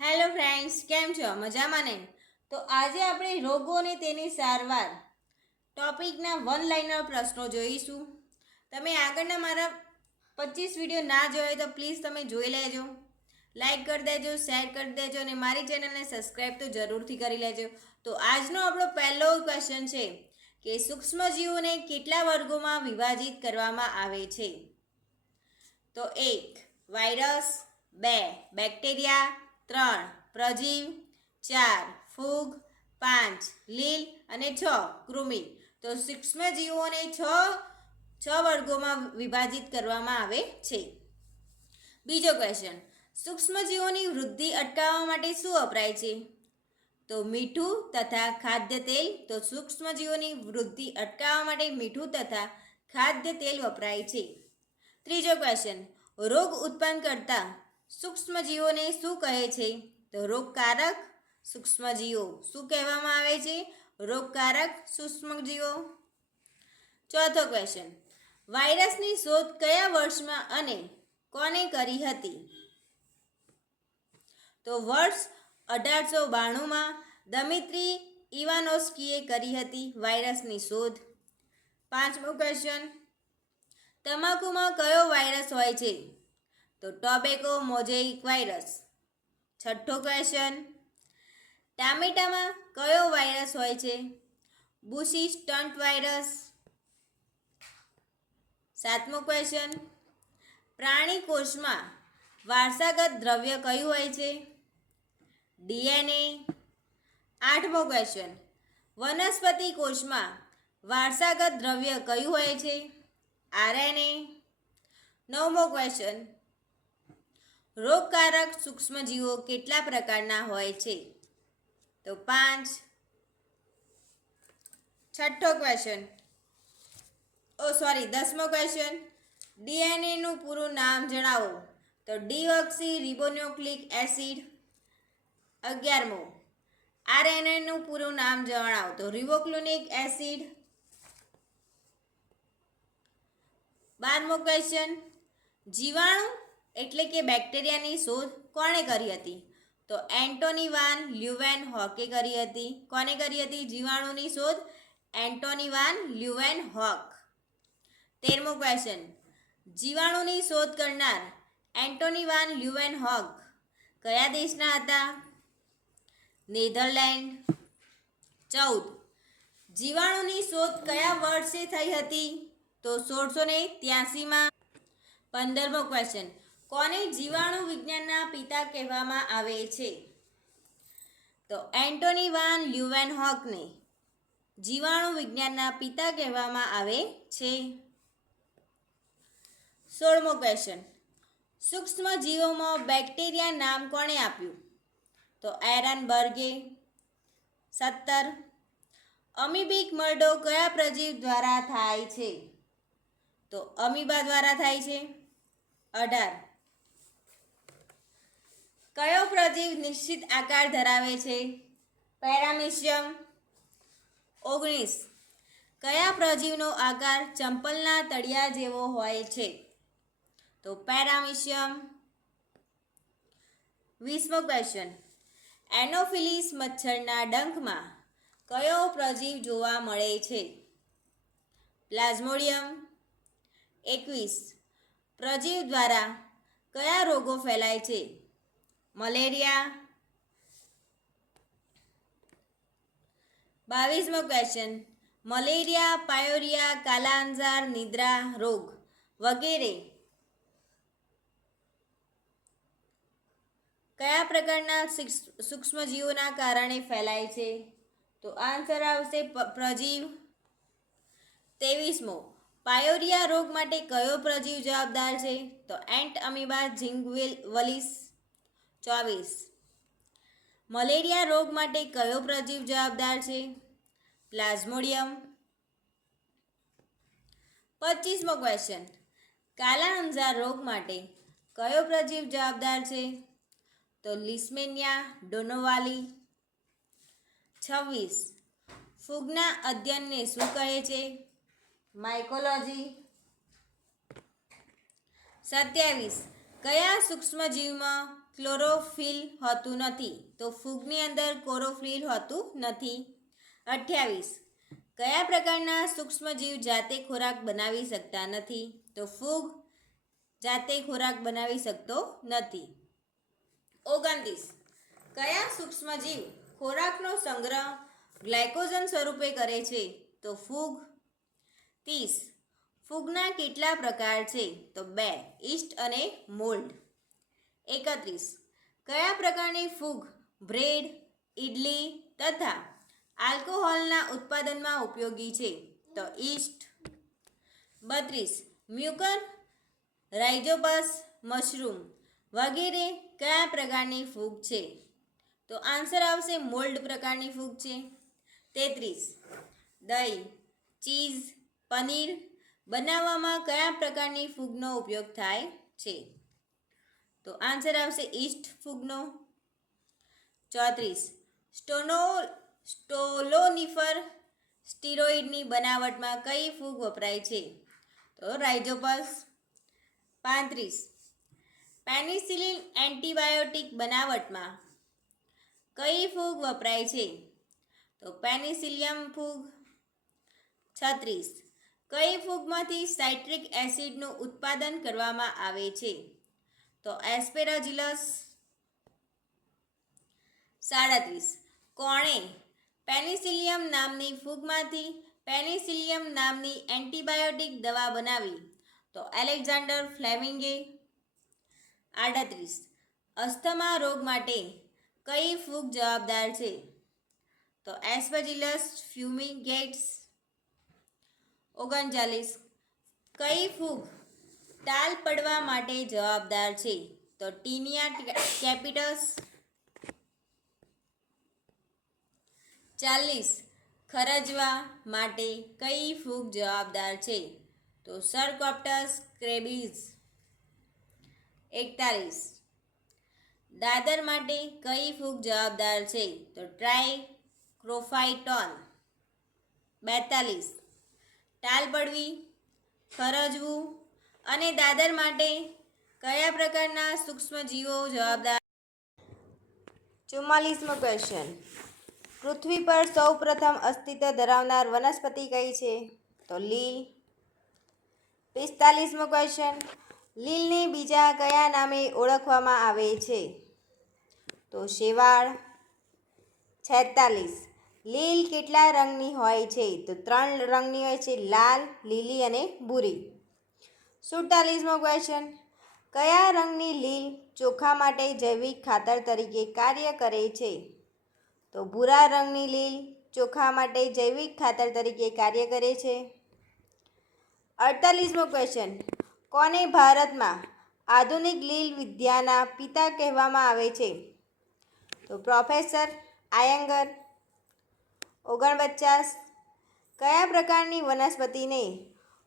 Hello friends, કેમ છો? મજામાં ને? તો આજે આપણે રોગો અને તેની સારવાર ટોપિકના વન લાઇનર પ્રશ્નો જોઈશું. તમે આગળના મારા 25 વિડીયો ના જોયો તો પ્લીઝ તમે જોઈ લેજો, લાઈક કરી દેજો, શેર કરી દેજો અને મારી ચેનલને સબસ્ક્રાઈબ તો જરૂરથી કરી લેજો. તો આજનો આપણો પહેલો ક્વેશ્ચન છે કે સૂક્ષ્મજીવોને કેટલા વર્ગોમાં વિભાજિત કરવામાં આવે છે? તો 1 વાયરસ, 2 બેક્ટેરિયા, 3 પ્રજીવ, 4 ફૂગ, 5 લીલ અને 6 કૃમિ. તો સૂક્ષ્મજીવોને છ વર્ગોમાં વિભાજિત કરવામાં આવે છે. બીજો ક્વેશ્ચન, સૂક્ષ્મજીવોની વૃદ્ધિ અટકાવવા માટે શું વપરાય છે? તો મીઠું તથા ખાદ્ય તેલ. તો સૂક્ષ્મજીવોની વૃદ્ધિ અટકાવવા માટે મીઠું તથા ખાદ્ય તેલ વપરાય છે. ત્રીજો ક્વેશ્ચન, રોગ ઉત્પન્ન કરતા સૂક્ષ્મજીવોને શું કહે છે? તો રોગકારક સૂક્ષ્મજીવો. શું કહેવામાં આવે છે? રોગકારક સૂક્ષ્મજીવો. ચોથો ક્વેશ્ચન, વાયરસની શોધ કયા વર્ષમાં અને કોને કરી હતી? તો વર્ષ 1892માં દમિત્રી ઇવાનોસ્કીએ કરી હતી વાયરસની શોધ. પાંચમો ક્વેશ્ચન, તમાકુમાં કયો વાયરસ હોય છે? તો ટોબેકો મોઝેઇક વાયરસ. છઠ્ઠો ક્વેશ્ચન, ટામેટામાં કયો વાયરસ હોય છે? બુશી સ્ટન્ટ વાયરસ. સાતમો ક્વેશ્ચન, પ્રાણી કોષમાં વારસાગત દ્રવ્ય કયું હોય છે? ડીએનએ. આઠમો ક્વેશ્ચન, વનસ્પતિ કોષમાં વારસાગત દ્રવ્ય કયું હોય છે? આરએનએ. નવમો ક્વેશ્ચન, રોગકારક સૂક્ષ્મજીવો કેટલા પ્રકારના હોય છે? તો 5. છઠ્ઠો ક્વેશ્ચન, 10મો ક્વેશ્ચન, ડીએનએનું પૂરું નામ જણાવો. તો ડીઓક્સી રિબોન્યુક્લિક એસિડ. 11મો, આરએનએનું પૂરું નામ જણાવો. તો રિબોક્લિક એસિડ. 12મો ક્વેશ્ચન, જીવાણુ એટલે કે બેક્ટેરિયાની શોધ કોણે કરી હતી? તો એન્ટોની વાન લ્યુવેનહોકે કરી હતી. કોને કરી હતી જીવાણુની શોધ? Antonie van Leeuwenhoek. 13મો ક્વેશ્ચન, જીવાણુની શોધ કરનાર એન્ટોની વાન લ્યુવેનહોક કયા દેશના હતા? નેધરલેન્ડ. 14, જીવાણુની શોધ કયા વર્ષે થઈ હતી? તો 1683માં. 15મો ક્વેશ્ચન, કોને જીવાણુ વિજ્ઞાનના પિતા કહેવામાં આવે છે? તો એન્ટોની વાન લ્યુવેનહોકને જીવાણુ વિજ્ઞાનના પિતા કહેવામાં આવે છે. 16મો ક્વેશ્ચન, સૂક્ષ્મજીવોમાં બેક્ટેરિયા નામ કોણે આપ્યું? તો એરનબર્ગે. 17, અમીબિક મરડો કયા પ્રજીવ દ્વારા થાય છે? તો અમીબા દ્વારા થાય છે. 18, કયો પ્રજીવ નિશ્ચિત આકાર ધરાવે છે? પેરામીશિયમ. 19, કયા પ્રજીવનો આકાર ચંપલના તળિયા જેવો હોય છે? તો પેરામીશિયમ. 20મો ક્વેશ્ચન, એનોફિલિસ મચ્છરના ડંખમાં કયો પ્રજીવ જોવા મળે છે? પ્લાઝ્મોડિયમ. 21, પ્રજીવ દ્વારા કયા રોગો ફેલાય છે? મલેરિયા. 22મો ક્વેશ્ચન, મલેરિયા, પાયોરિયા, કાલાઅંજાર, નિદ્રા રોગ વગેરે કયા પ્રકારના સૂક્ષ્મજીવોના કારણે ફેલાય છે? તો આન્સર આવશે પ્રજીવ. 23મો, પાયોરિયા રોગ માટે કયો પ્રજીવ જવાબદાર છે? તો એન્ટ અમીબા ઝિંગવલિસ. 24, મલેરિયા રોગ માટે કયો પ્રજીવ જવાબદાર છે? પ્લાઝ્મોડિયમ. 25મો ક્વેશ્ચન, કાલાઅંજાર રોગ માટે કયો પ્રજીવ જવાબદાર છે? તો લિસ્મેનિયા ડોનોવાલી. 26, ફૂગના અધ્યયનને શું કહે છે? માઇકોલોજી. 27, કયા સૂક્ષ્મજીવમાં ક્લોરોફિલ હોતું નથી? તો ફૂગની અંદર ક્લોરોફિલ હોતું નથી. 28. કયા પ્રકારના સૂક્ષ્મજીવ જાતે ખોરાક બનાવી શકતા નથી? તો ફૂગ જાતે ખોરાક બનાવી શકતો નથી. 29. કયા સૂક્ષ્મજીવ ખોરાકનો સંગ્રહ ગ્લાયકોજન સ્વરૂપે કરે છે? તો ફૂગ. 30. ફૂગના કેટલા પ્રકાર છે? તો 2, ઈસ્ટ અને મોલ્ડ. 31. કયા પ્રકારની ફૂગ બ્રેડ, ઇડલી તથા આલ્કોહોલના ઉત્પાદનમાં ઉપયોગી છે? તો ઈસ્ટ. 32. મ્યુકર, રાઇઝોપસ, મશરૂમ વગેરે કયા પ્રકારની ફૂગ છે? તો આન્સર આવશે મોલ્ડ પ્રકારની ફૂગ છે. 33. દહીં, ચીઝ, પનીર બનાવવામાં કયા પ્રકારની ફૂગનો ઉપયોગ થાય છે? તો આન્સર આવશે ઈસ્ટ ફૂગનો. 34. સ્ટોલોનિફર સ્ટીરોઇડની બનાવટમાં કઈ ફૂગ વપરાય છે? તો રાઇઝોપસ. 35. પેનિસિલિન એન્ટીબાયોટિક બનાવટમાં કઈ ફૂગ વપરાય છે? તો પેનિસિલિયમ ફૂગ. 36. કઈ ફૂગમાંથી સાઇટ્રિક એસિડનું ઉત્પાદન કરવામાં આવે છે? તો એસ્પેરાજિલસ. 37. કોણે પેનિસિલિયમ નામની ફૂગમાંથી પેનિસિલિયમ નામની એન્ટીબાયોટિક દવા બનાવી? તો એલેક્ઝાન્ડર ફ્લેમિંગે. 38. અસ્થમા રોગ માટે કઈ ફૂગ જવાબદાર છે? તો એસ્પેરાજિલસ ફ્યુમિગેટ્સ. 39. કઈ ફૂગ ટાલ પડવા માટે જવાબદાર છે? તો ટીનિયા કેપિટસ. 40. ખરજવા માટે કઈ ફૂગ જવાબદાર છે? તો સરકોપ્ટસ ક્રેબીઝ. 41. દાદર માટે કઈ ફૂગ જવાબદાર છે? તો ટ્રાઇક્રોફાઇટોન. 42. ટાલ પડવી, ખરજવું અને દાદર માટે કયા પ્રકારના સૂક્ષ્મજીવો જવાબદાર? 44મો ક્વેશ્ચન. પૃથ્વી પર સૌ પ્રથમ અસ્તિત્વ ધરાવનાર વનસ્પતિ કઈ છે? તો લીલ. 45મો ક્વેશ્ચન. લીલને બીજા કયા નામે ઓળખવામાં આવે છે? તો શેવાળ. 46. લીલ કેટલા રંગની હોય છે? તો 3 રંગની હોય છે, લાલ, લીલી અને ભૂરી. 47મો ક્વેશ્ચન. કયા રંગની લીલ ચોખા માટે જૈવિક ખાતર તરીકે કાર્ય કરે છે? તો ભૂરા રંગની લીલ ચોખા માટે જૈવિક ખાતર તરીકે કાર્ય કરે છે. 48મો ક્વેશ્ચન. કોને ભારતમાં આધુનિક લીલ વિદ્યાના પિતા કહેવામાં આવે છે? તો પ્રોફેસર આયંગર. 49. કયા પ્રકારની વનસ્પતિને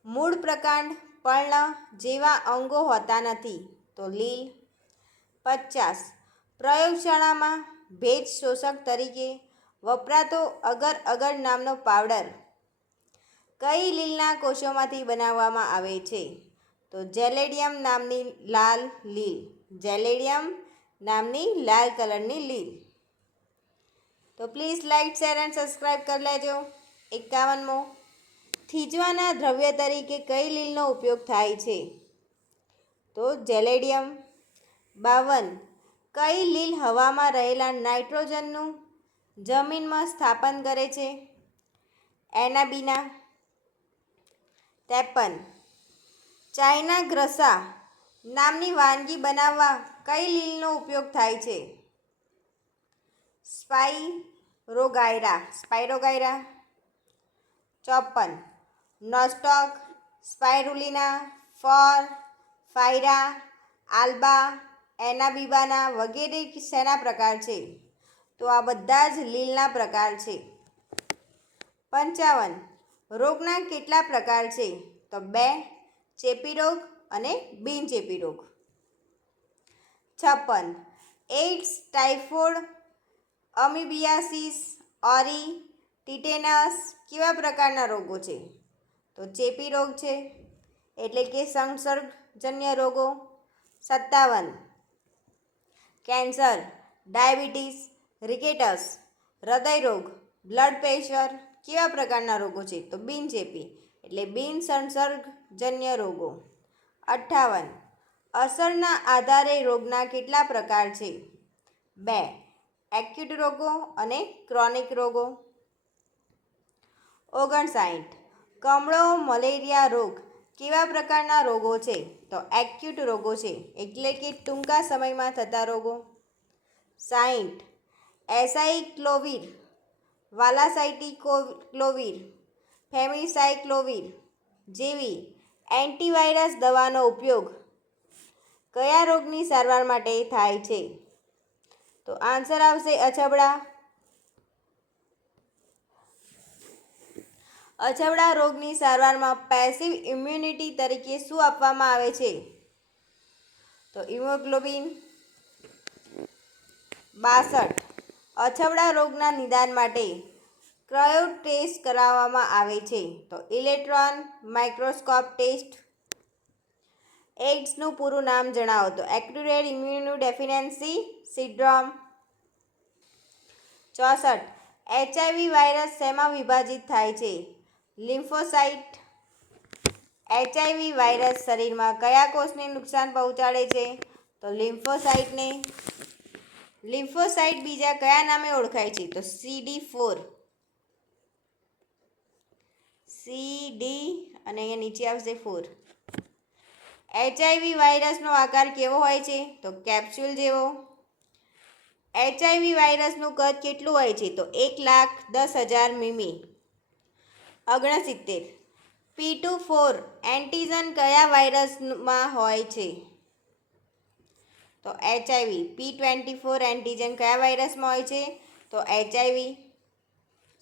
મૂળ, પ્રકાંડ, પર્ણ જેવા અંગો હોતા નથી? તો લીલ. 50. પ્રયોગશાળામાં ભેજ શોષક તરીકે વપરાતો અગર અગર નામનો પાવડર કઈ લીલના કોષોમાંથી બનાવવામાં આવે છે? તો જેલેડિયમ નામની લાલ લીલ. જેલેડિયમ નામની લાલ કલરની લીલ. તો please like, share and subscribe કરી લેજો. 51મો. થીજવાના દ્રવ્ય તરીકે કઈ લીલનો ઉપયોગ થાય છે? તો જેલેડિયમ. 52. કઈ લીલ હવામાં રહેલા નાઇટ્રોજનનું જમીનમાં સ્થાપન કરે છે? એનાબીના. 53. ચાઇના ગ્રસા નામની વાનગી બનાવવા કઈ લીલનો ઉપયોગ થાય છે? સ્પાઇરોગાયરા. 54. નોસ્ટોક, સ્પાઇરુલિના, ફોર, ફાયરા, આલ્બા, એનાબીબાના વગેરે શેના પ્રકાર છે? તો આ બધા જ લીલના પ્રકાર છે. 55. રોગના કેટલા પ્રકાર છે? તો 2, ચેપી રોગ અને બિનચેપી રોગ. 56. એઇડ્સ, ટાઇફોઇડ, અમીબિયાસિસ, ઓરી, ટીટેનસ કેવા પ્રકારના રોગો છે? તો ચેપી રોગ છે, એટલે કે સંસર્ગજન્ય રોગો. 57. કેન્સર, ડાયાબિટીસ, રિકેટસ, હૃદયરોગ, બ્લડ પ્રેશર કેવા પ્રકારના રોગો છે? તો બિનચેપી એટલે બિનસંસર્ગજન્ય રોગો. 58. અસરના આધારે રોગના કેટલા પ્રકાર છે? 2. એક્યુટ રોગો અને ક્રોનિક રોગો. 59. કમળો મલેરિયા રોગ કેવા પ્રકારના રોગો છે? તો એક્યુટ રોગો છે, એટલે કે ટૂંકા સમયમાં થતા રોગો. 60. એસાઇક્લોવિર, વાલાસાઇટિક્લોવિર, ફેમિસાઇક્લોવિર જેવી એન્ટીવાયરસ દવાનો ઉપયોગ કયા રોગની સારવાર માટે થાય છે? તો આન્સર આવશે અછબડા. અછબડા રોગની સારવારમાં પેસિવ ઇમ્યુનિટી તરીકે શું આપવામાં આવે છે? તો ઇમોગ્લોબિન. 62. અછબડા રોગના નિદાન માટે કયો ટેસ્ટ કરાવવામાં આવે છે? તો ઇલેક્ટ્રોન માઇક્રોસ્કોપ ટેસ્ટ. એઇડ્સનું પૂરું નામ જણાવો. તો એક્યુરેટ ઇમ્યુનોડેફિશિયન્સી સિન્ડ્રોમ. 64. એચઆઈવી વાયરસ શેમાં વિભાજિત થાય છે? લિમ્ફોસાઇટ. એચઆઈવી વાયરસ શરીરમાં કયા કોષને નુકસાન પહોંચાડે છે? તો લિમ્ફોસાઇટને. લિમ્ફોસાઇટ બીજા કયા નામે ઓળખાય છે? તો CD4. CD અને અહીંયા નીચે આવશે 4. એચઆઈવી વાયરસનો આકાર કેવો હોય છે? તો કેપ્સ્યુલ જેવો. એચઆઈવી વાયરસનું કદ કેટલું હોય છે? તો 1,10,000 મીમી. 69. P24 એન્ટીજન કયા વાયરસમાં હોય છે? તો એચઆઈવી. P24 એન્ટીજન કયા વાયરસમાં હોય છે? તો એચઆઈવી.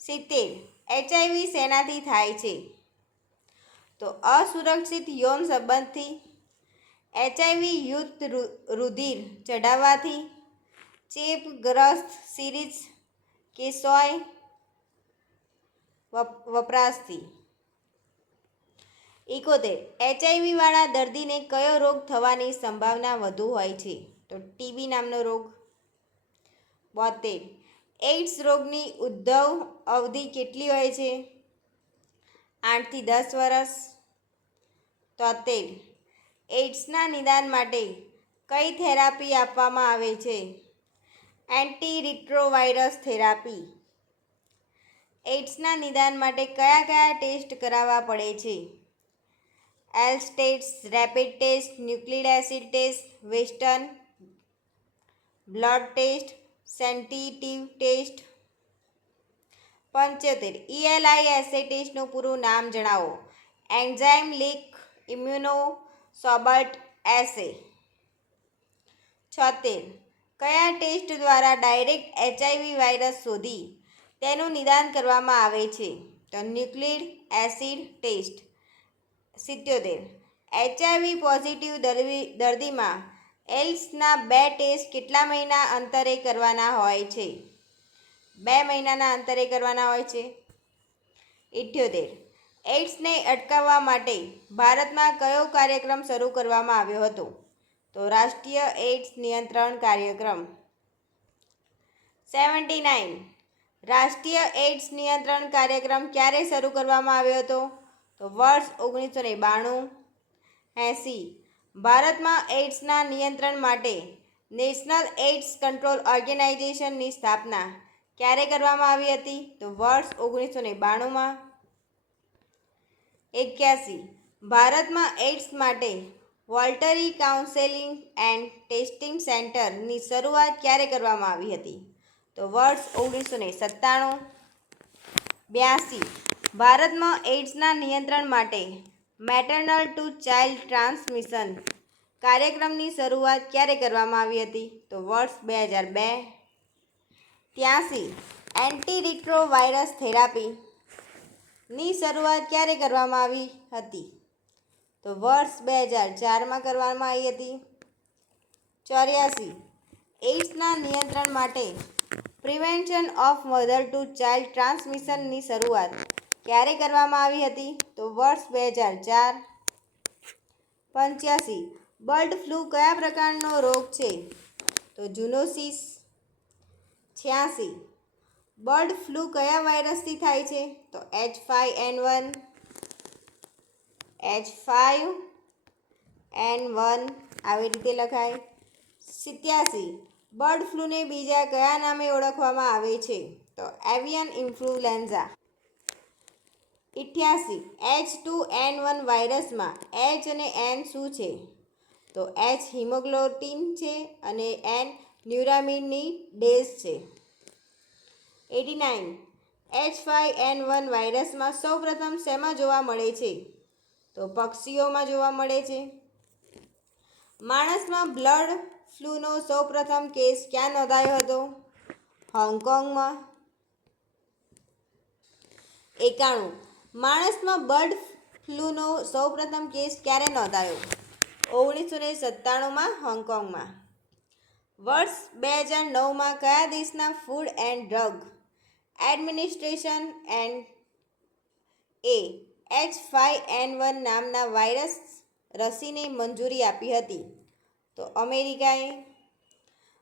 70. એચઆઈવી શેનાથી થાય છે? તો અસુરક્ષિત યૌન સંબંધથી, એચઆઈવી યુક્ત રુધિર ચઢાવવાથી, ચેપગ્રસ્ત સિરિંજ કે સોય વપરાશથી. 71. એચઆઈવી વાળા દર્દીને કયો રોગ થવાની સંભાવના વધુ હોય છે? તો ટીબી નામનો રોગ. 72. એઇડ્સ રોગની ઉદ્ભવ અવધિ કેટલી હોય છે? 8 થી 10 વર્ષ. 73. એઇડ્સના નિદાન માટે કઈ થેરાપી આપવામાં આવે છે? એન્ટીરિટ્રોવાયરસ થેરાપી. એઇડ્સના નિદાન માટે કયા કયા ટેસ્ટ કરાવવા પડે છે? ELISA test, rapid test, nucleic acid test, western blood test, sensitive test. 75. ELI assay ટેસ્ટનું પૂરું નામ જણાવો. Enzyme linked immuno sorbent assay. 76. કયા ટેસ્ટ દ્વારા ડાયરેક્ટ એચઆઈવી વાયરસ શોધી તેનું નિદાન કરવામાં આવે છે? તો nucleic acid test. 77. HIV positive દર્દીમાં એલ્સના 2 ટેસ્ટ કેટલા મહિના અંતરે કરવાના હોય છે? 2 મહિનાના અંતરે કરવાના હોય છે. 78. એઇડ્સને અટકાવવા માટે ભારતમાં કયો કાર્યક્રમ શરૂ કરવામાં આવ્યો હતો? તો રાષ્ટ્રીય એઇડ્સ નિયંત્રણ કાર્યક્રમ. 79. રાષ્ટ્રીય એઇડ્સ નિયંત્રણ કાર્યક્રમ ક્યારે શરૂ કરવામાં આવ્યો હતો? તો વર્ષ 1992. 80. ભારતમાં એઇડ્સના નિયંત્રણ માટે નેશનલ એઇડ્સ કંટ્રોલ ઓર્ગેનાઇઝેશનની સ્થાપના ક્યારે કરવામાં આવી હતી? તો વર્ષ 1992. 81. ભારતમાં એઇડ્સ માટે વોલટરી કાઉન્સેલિંગ એન્ડ ટેસ્ટિંગ સેન્ટરની શરૂઆત ક્યારે કરવામાં આવી હતી? તો વર્ષ 1997. 82. ભારતમાં એઇડ્સના નિયંત્રણ માટે મેટર્નલ ટુ ચાઇલ્ડ ટ્રાન્સમિશન કાર્યક્રમની શરૂઆત ક્યારે કરવામાં આવી હતી? તો વર્ષ 2002. 83. એન્ટીરિટ્રોવાયરસ થેરાપીની શરૂઆત ક્યારે કરવામાં આવી હતી? તો વર્ષ 2004માં કરવામાં આવી હતી. 84. એઇડ્સના નિયંત્રણ માટે prevention of mother to child ટ્રાન્સમિશનની શરૂઆત ક્યારે કરવામાં આવી હતી? તો વર્ષ 2004. 85. બર્ડ ફ્લૂ કયા પ્રકારનો રોગ છે? તો ઝૂનોસિસ. 86 બર્ડ ફ્લૂ કયા વાયરસથી થાય છે? તો H5N1. H5N1 આવી રીતે લખાય. 87 બર્ડ ફ્લૂને બીજા કયા નામે ઓળખવામાં આવે છે? તો એવિયન ઇન્ફ્લુએન્ઝા. 88 H2N1 વાયરસમાં H અને N શું છે? તો H હિમોગ્લોબિન છે અને N ન્યુરામિનની ડેઝ છે. 89 H5N1 વાયરસમાં સૌપ્રથમ શેમાં જોવા મળે છે? તો પક્ષીઓમાં જોવા મળે છે. માણસમાં બ્લડ ફ્લૂનો સૌપ્રથમ કેસ ક્યાં નોંધાયો હતો? હોંગકોંગમાં. 91 માણસમાં બર્ડ ફ્લૂનો સૌપ્રથમ કેસ ક્યારે નોંધાયો? 1997માં હોંગકોંગમાં. વર્ષ 2009માં કયા દેશના food and drug administration A H5N1 નામના વાયરસ રસીને મંજૂરી આપી હતી? તો અમેરિકાએ.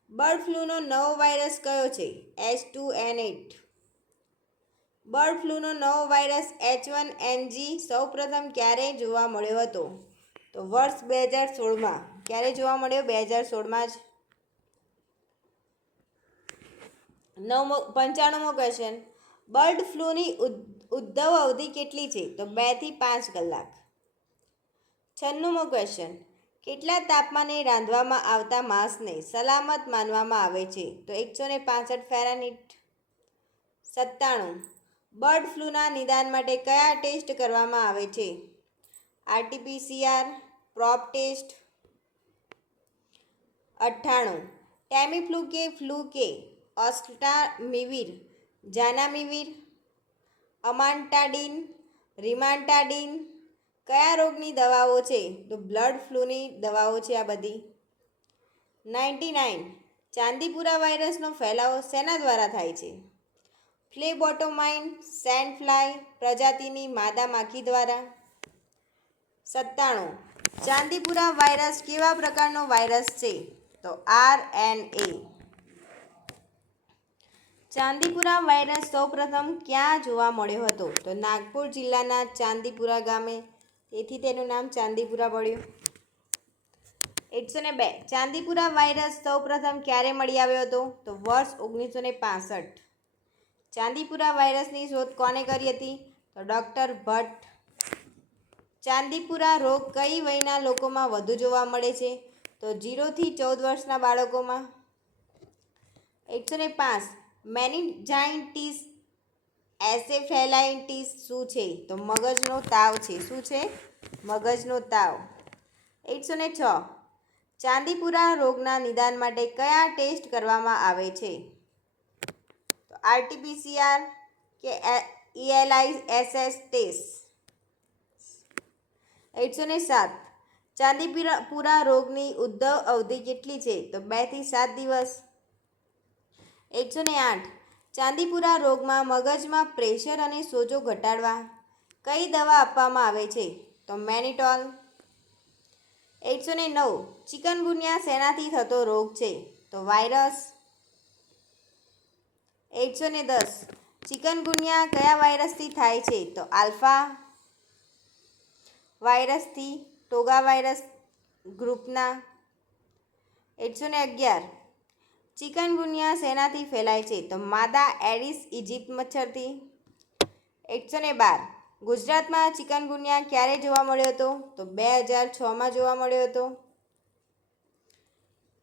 બર્ડ ફ્લૂનો નવો વાયરસ કયો છે? H2N8. બર્ડ ફ્લૂનો નવો વાયરસ H1N1 સૌપ્રથમ ક્યારે જોવા મળ્યો હતો? તો વર્ષ 2016માં. ક્યારે જોવા મળ્યો? 2016માં જ. 95મો ક્વેશ્ચન. બર્ડ ફ્લૂની ઉદ્ભવ અવધિ કેટલી છે? તો 2 થી 5 કલાક. 96મો ક્વેશ્ચન. કેટલા તાપમાને રાંધવામાં આવતા માંસને સલામત માનવામાં આવે છે? તો 165 ફેરનહીટ. 97 બર્ડ ફ્લૂના નિદાન માટે કયા ટેસ્ટ કરવામાં આવે છે? RT-PCR, prop test. 98 ટેમીફ્લુ કે ફ્લૂ કે ઓસ્ટામિવિર, ઝાનામિવિર, અમાન્ટાડિન, રિમાન્ટાડિન કયા રોગની દવાઓ છે? તો બ્લડ ફ્લૂની દવાઓ છે આ બધી. 99 ચાંદીપુરા વાયરસનો ફેલાવો શેના દ્વારા થાય છે? ફ્લેબોટોમાઇન સેન્ડ ફ્લાય પ્રજાતિની માદા માખી દ્વારા. 97 ચાંદીપુરા વાયરસ કેવા પ્રકારનો વાયરસ છે? તો RNA. ચાંદીપુરા વાયરસ સૌપ્રથમ ક્યાં જોવા મળ્યો હતો? તો નાગપુર જિલ્લાના ચાંદીપુરા ગામે. તેથી તેનું નામ ચાંદીપુરા પડ્યું. 102 ચાંદીપુરા વાયરસ સૌપ્રથમ ક્યારે મળી આવ્યો હતો? તો વર્ષ 1965. ચાંદીપુરા વાયરસની શોધ કોને કરી હતી? તો ડૉક્ટર ભટ્ટ. ચાંદીપુરા રોગ કઈ વયના લોકોમાં વધુ જોવા મળે છે? તો 0 થી 14 વર્ષના બાળકોમાં. 105 મેનિન્જાઇટિસ એન્સેફેલાઇટિસ શું છે? તો મગજનો તાવ છે. શું છે? મગજનો તાવ. 106 ચાંદીપુરા રોગના નિદાન માટે કયા ટેસ્ટ કરવામાં આવે છે? તો RT-PCR કે ELISS ટેસ્ટ. 107 ચાંદીપુરા રોગની ઉદ્ભવ અવધિ કેટલી છે? તો 2 થી 7 દિવસ. 108 ચાંદીપુરા રોગમાં મગજમાં પ્રેશર અને સોજો ઘટાડવા કઈ દવા આપવામાં આવે છે? તો મેનિટોલ. 109 ચિકનગુનિયા શેનાથી થતો રોગ છે? તો વાયરસ. 110 ચિકનગુનિયા કયા વાયરસથી થાય છે? તો આલ્ફા વાયરસથી, ટોગા વાયરસ ગ્રુપના. 111 ચિકનગુનિયા શેનાથી ફેલાય છે? તો માદા એડિસ ઇજિપ્ત મચ્છરથી. 112 ગુજરાતમાં ચિકનગુનિયા ક્યારે જોવા મળ્યો હતો? તો 2006માં જોવા મળ્યો હતો.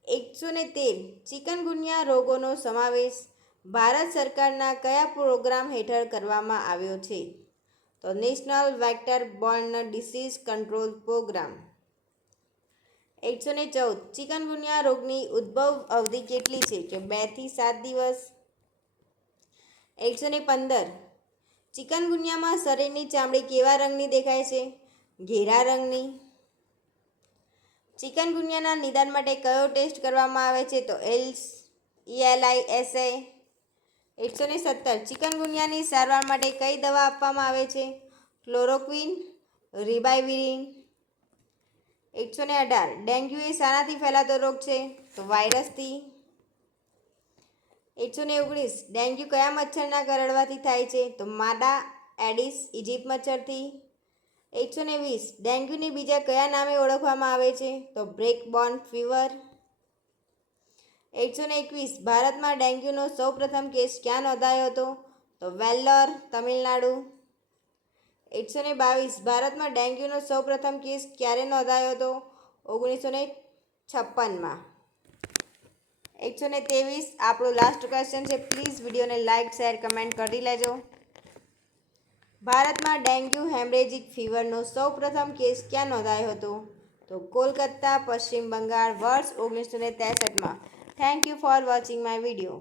113 ચિકનગુનિયા રોગોનો સમાવેશ ભારત સરકારના કયા પ્રોગ્રામ હેઠળ કરવામાં આવ્યો છે? તો national vector borne disease control programme. 114 chikungunya રોગની ઉદ્ભવ અવધિ કેટલી છે? કે 2 થી 7 દિવસ. 115 ચિકનગુનિયામાં શરીરની ચામડી કેવા રંગની દેખાય છે? ઘેરા રંગની. ચિકનગુનિયાના નિદાન માટે કયો ટેસ્ટ કરવામાં આવે છે? તો ELISA. 117 ચિકનગુનિયાની સારવાર માટે કઈ દવા આપવામાં આવે છે? ક્લોરોક્વિન, રિબાવિરિન. 118 ડેન્ગ્યુ એ શાનાથી ફેલાતો રોગ છે? તો વાયરસથી. 119 ડેન્ગ્યુ કયા મચ્છરના કરડવાથી થાય છે? તો માદા એડિસ ઇજિપ્ત મચ્છરથી. 120 ડેન્ગ્યુને બીજા કયા નામે ઓળખવામાં આવે છે? તો બ્રેકબોર્ન ફીવર. 121 ભારતમાં ડેન્ગ્યુનો સૌપ્રથમ કેસ ક્યાં નોંધાયો હતો? તો વેલ્લોર, તમિલનાડુ. 122 ભારતમાં ડેન્ગ્યુનો સૌપ્રથમ કેસ ક્યારે નોંધાયો હતો? 1956માં. 123 આપણો લાસ્ટ ક્વેશ્ચન છે. પ્લીઝ વિડીયોને લાઇક, શેર, કમેન્ટ કરી લેજો. ભારતમાં ડેન્ગ્યુ હેમરેજિક ફીવરનો સૌપ્રથમ કેસ ક્યાં નોંધાયો હતો? તો કોલકાતા, પશ્ચિમ બંગાળ, વર્ષ 1963માં. Thank you for watching my video.